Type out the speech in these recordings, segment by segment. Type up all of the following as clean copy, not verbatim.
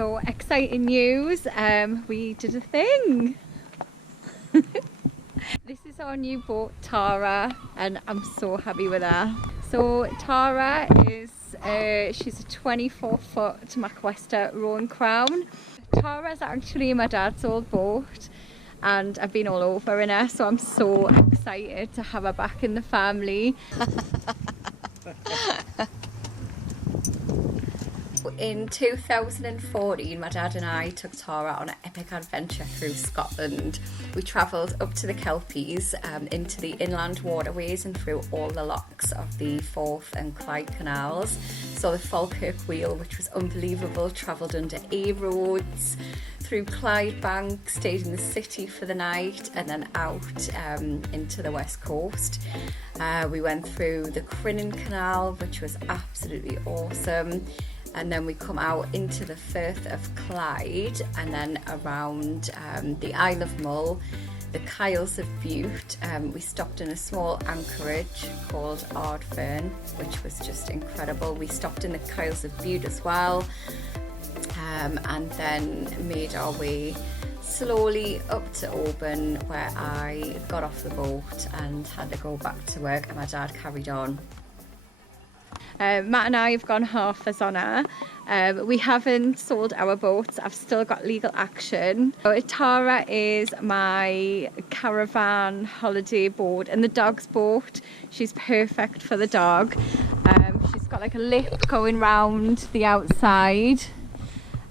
So exciting news, we did a thing. This is our new boat, Tara, and I'm so happy with her. So Tara is, she's a 24-foot McWester Rowan Crown. Tara's actually my dad's old boat, and I've been all over in her, so I'm so excited to have her back in the family. In 2014, my dad and I took Tara on an epic adventure through Scotland. We travelled up to the Kelpies, into the inland waterways and through all the locks of the Forth and Clyde canals. Saw the Falkirk Wheel, which was unbelievable, travelled under A roads, through Clydebank, stayed in the city for the night, and then out into the west coast. We went through the Crinan Canal, which was absolutely awesome. And then we come out into the Firth of Clyde, and then around the Isle of Mull, the Kyles of Bute. We stopped in a small anchorage called Ardfern, which was just incredible. We stopped in the Kyles of Bute as well, and then made our way slowly up to Auburn, where I got off the boat and had to go back to work, and my dad carried on. Matt and I have gone half as on her. We haven't sold our boats. I've still got legal action. So Tara is my caravan holiday boat and the dog's boat. She's perfect for the dog. She's got like a lip going round the outside.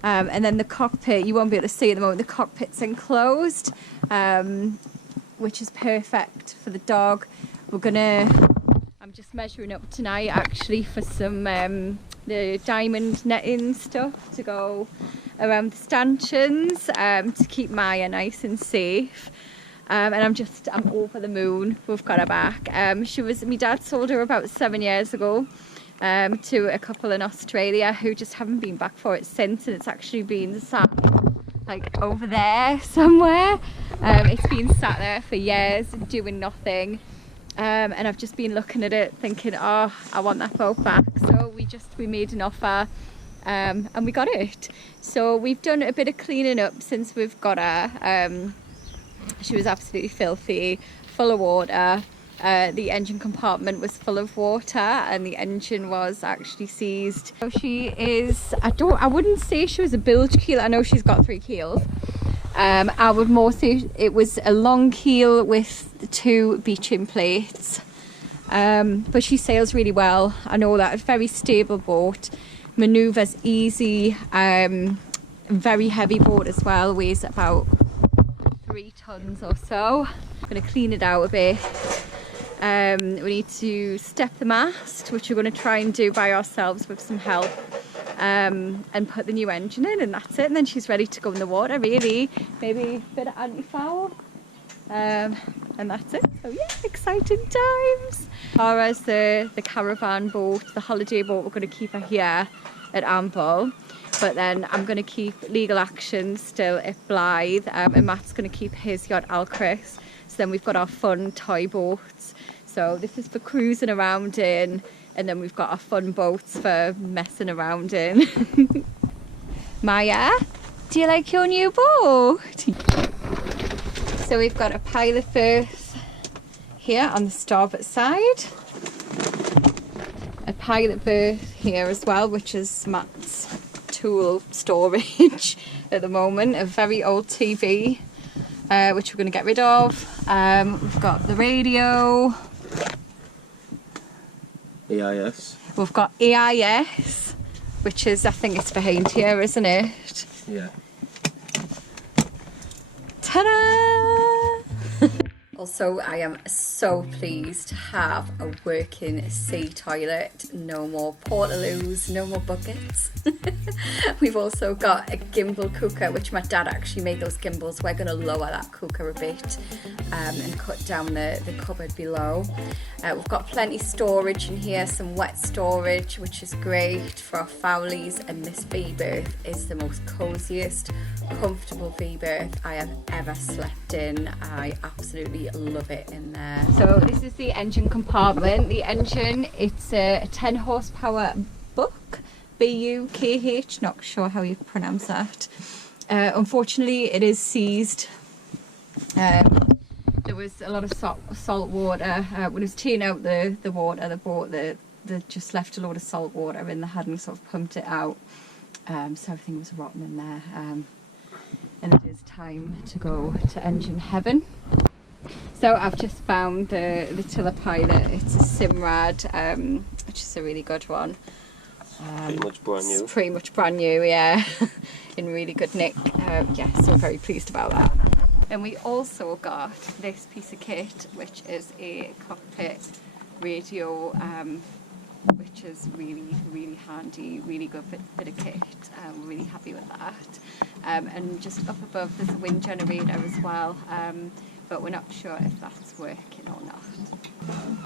And then the cockpit, you won't be able to see at the moment, the cockpit's enclosed, which is perfect for the dog. I'm just measuring up tonight actually for some the diamond netting stuff to go around the stanchions, to keep Maya nice and safe. And I'm over the moon. We've got her back. My dad sold her about 7 years ago to a couple in Australia who just haven't been back for it since, and it's actually been sat like over there somewhere. It's been sat there for years doing nothing. And I've just been looking at it thinking, oh, I want that boat back. So we made an offer, and we got it. So we've done a bit of cleaning up since we've got her. She was absolutely filthy, full of water. The engine compartment was full of water, and the engine was actually seized. So she is, I wouldn't say she was a bilge keel. I know she's got 3 keels. I would more say it was a long keel with 2 beaching plates, but she sails really well. I know that. A very stable boat, manoeuvres easy, very heavy boat as well, weighs about 3 tons or so. I'm going to clean it out a bit. We need to step the mast, which we're going to try and do by ourselves with some help. And put the new engine in, and that's it, and then she's ready to go in the water really. Maybe a bit of anti-foul, and that's it. So yeah, exciting times. Tara's the caravan boat, the holiday boat. We're going to keep her here at Amble, but then I'm going to keep legal action still at Blythe, and Matt's going to keep his yacht Alcris. So then we've got our fun toy boats. So this is for cruising around in, and then we've got our fun boats for messing around in. Maya, do you like your new boat? So we've got a pilot berth here on the starboard side. A pilot berth here as well, which is Matt's tool storage at the moment. A very old TV, which we're going to get rid of. We've got the radio. EIS. We've got EIS, which is, I think it's behind here, isn't it? Yeah. Ta-da! Also, I am so pleased to have a working sea toilet. No more portaloos, no more buckets. We've also got a gimbal cooker, which my dad actually made those gimbals. We're going to lower that cooker a bit, and cut down the cupboard below. We've got plenty storage in here, some wet storage, which is great for our fowlies, and this V-berth is the most coziest, comfortable V-berth I have ever slept in. I absolutely love it in there. So this is the engine compartment. The engine, it's a 10 horsepower Buck BUKH, not sure how you pronounce that. Unfortunately, it is seized. There was a lot of salt water. When it was tearing out the water, the boat, they just left a load of salt water and they hadn't sort of pumped it out. So everything was rotten in there. And it is time to go to engine heaven. So I've just found the Tiller Pilot. It's a Simrad, which is a really good one. Pretty much brand new. It's pretty much brand new, yeah. In really good nick. Yeah, so I'm very pleased about that. And we also got this piece of kit, which is a cockpit radio, which is really, really handy, really good bit of kit. We're really happy with that. And just up above there's a wind generator as well, but we're not sure if that's working or not.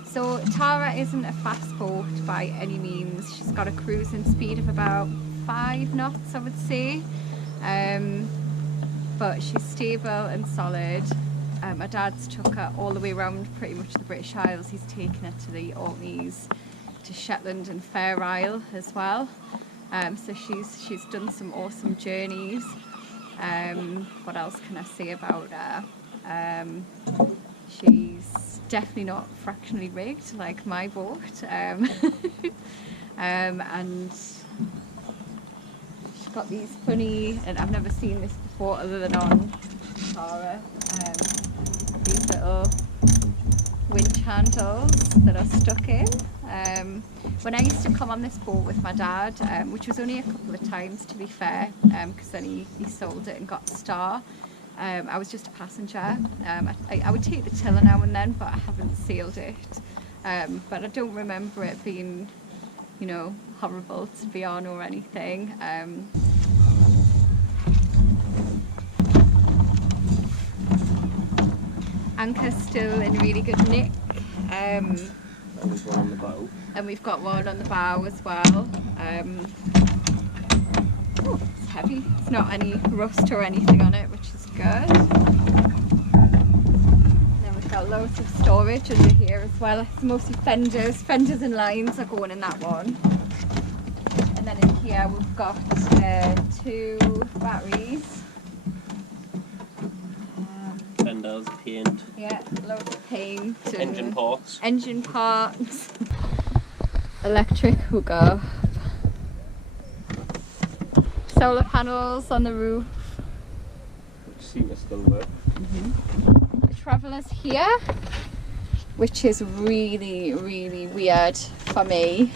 So Tara isn't a fast boat by any means. She's got a cruising speed of about 5 knots, I would say. But she's stable and solid. My dad's took her all the way around pretty much the British Isles. He's taken her to the Orkneys, to Shetland and Fair Isle as well. So she's done some awesome journeys. What else can I say about her? She's definitely not fractionally rigged like my boat. And she's got these funny, and I've never seen this before other than on Tara, these little winch handles that are stuck in. When I used to come on this boat with my dad, which was only a couple of times to be fair, because then he sold it and got a star. I was just a passenger. I would take the tiller now and then, but I haven't sailed it. But I don't remember it being, you know, horrible to be on or anything. Anchor's still in really good nick. There's one on the bow. And we've got one on the bow as well. Oh, it's heavy. It's not any rust or anything on it, which is good. Then we've got loads of storage under here as well. It's mostly fenders. Fenders and lines are going in that one. And then in here we've got 2 batteries. Fenders, paint. Yeah, loads of paint. Engine parts. Engine parts. Electric hookup. Solar panels on the roof. Which seem to still work. The traveller's here, which is really, really weird for me.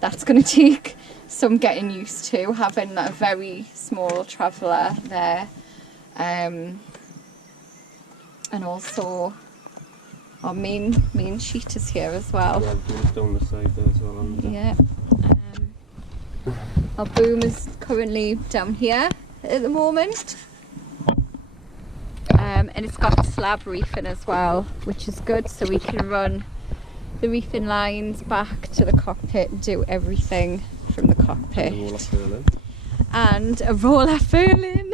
That's going to take some getting used to, having a very small traveller there. And also our main sheet is here as well. Yeah, boom's down the side there as well. Yeah. Our boom is currently down here at the moment. And it's got slab reefing as well, which is good, so we can run the reefing lines back to the cockpit and do everything from the cockpit. And a roller furling.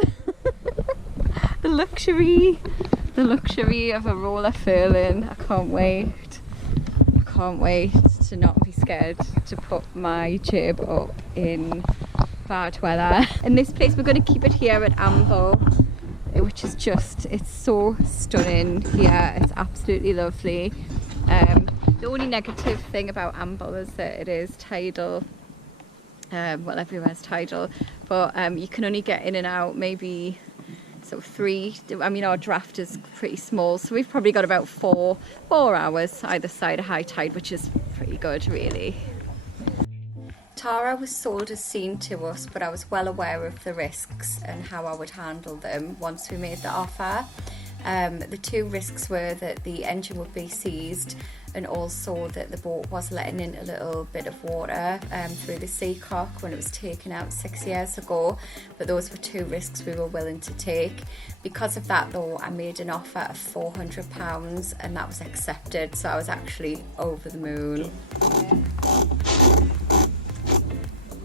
The luxury of a roller furling. I can't wait to not be scared to put my jib up in bad weather. In this place, we're going to keep it here at Amble, which is just, it's so stunning here. It's absolutely lovely. The only negative thing about Amble is that it is tidal. Well, everywhere's tidal, but you can only get in and out maybe so 3. I mean, our draft is pretty small, so we've probably got about 4 hours either side of high tide, which is pretty good, really. Tara was sold as seen to us, but I was well aware of the risks and how I would handle them once we made the offer. The 2 risks were that the engine would be seized, and also that the boat was letting in a little bit of water through the seacock when it was taken out 6 years ago. But those were 2 risks we were willing to take. Because of that though, I made an offer of £400 and that was accepted, so I was actually over the moon.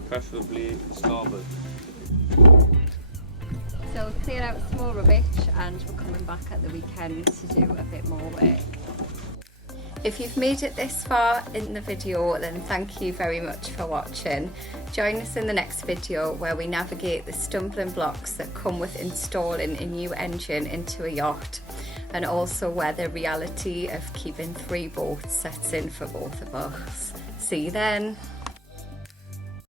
Preferably starboard. So clear out small rubbish, and we're coming back at the weekend to do a bit more work. If you've made it this far in the video, then thank you very much for watching. Join us in the next video where we navigate the stumbling blocks that come with installing a new engine into a yacht, and also where the reality of keeping 3 boats sets in for both of us. See you then.